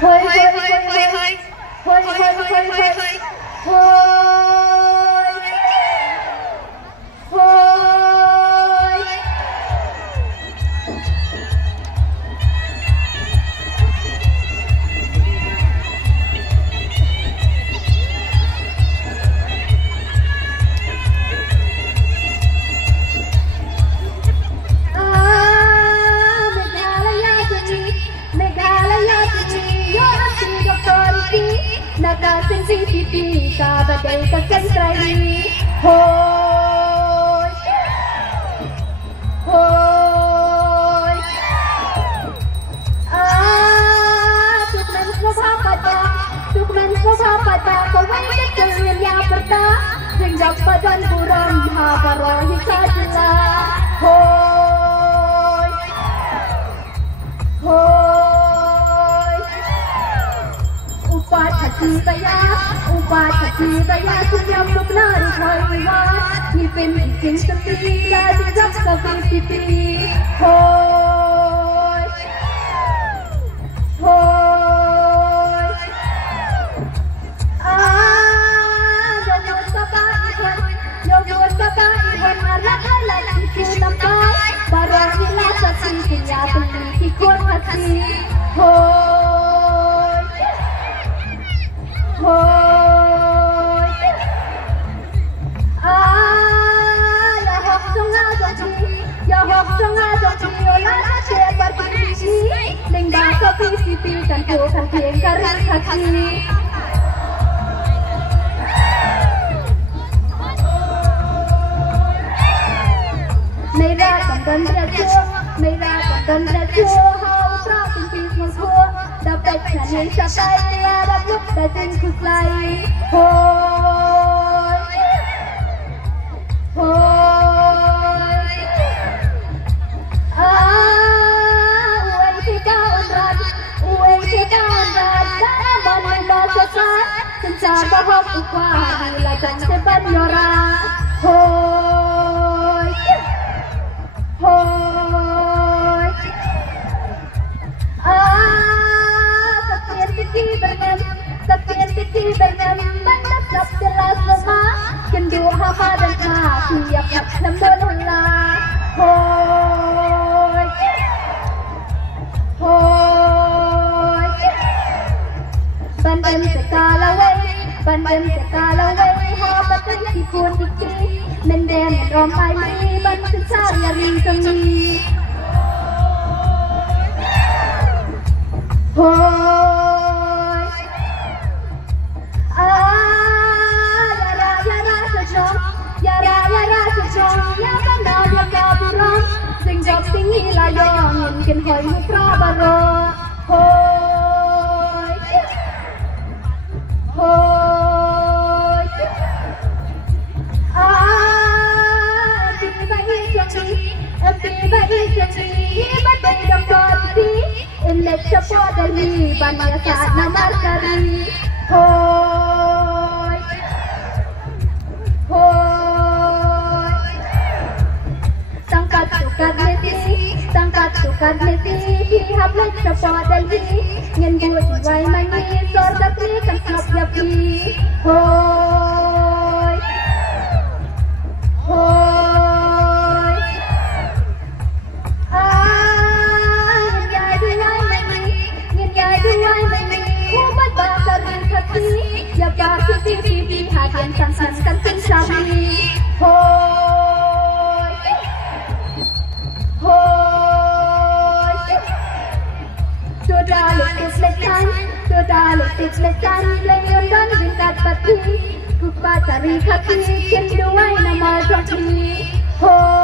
hơi hơi hơi hơi hơi hơi hơi hơi hơi hơi Sensitivi sahabat kesentrali hoi hoi Tukman pada kawai kekalian yang perta hingga badan buram habarohi saja hoi hoi upat hati saya sudah berlari lewat nipin bikin sepi lagi jam sepi hoi hoi Yogurt papa iwan marak lagi kita tempat barang hilang saksi punya beli ikut hati hoi hoi ya hok sunga jong olah sebar biji lingga kopi pipi dan bukan tiengkar hati Merah dan raja hau prating pismas ho dapat nyanyi sakai tiada blok dating kuslai hoi hoi uai kita onrat dalam bahasa senja bahok upah hilakan seban yora hoi hoi Takir tiki bernam mantap jelas lemah kendu hama dan aku siap lembon lah hoi hoi bandem sekalawai hama tiki pun tiki menden romai mi ban sensari ring seni hoi yara sejong ya bangga dia kaburan sing job tinggi layong mungkin hoi muprabaro hoi hoi tiba janji batai dokter inlet support dari banyak saat namar kari hoi hoi tangkat tukar neti pihak let support dari ngen buat wai mani sorda kan klub yapi hoi hoi umat bakar hati ya bakar pipi hadian sansan kan sabi hoi hoi sudah lukis lesan leon dan bintang pati kupat cari hati kenduai nama joki hoi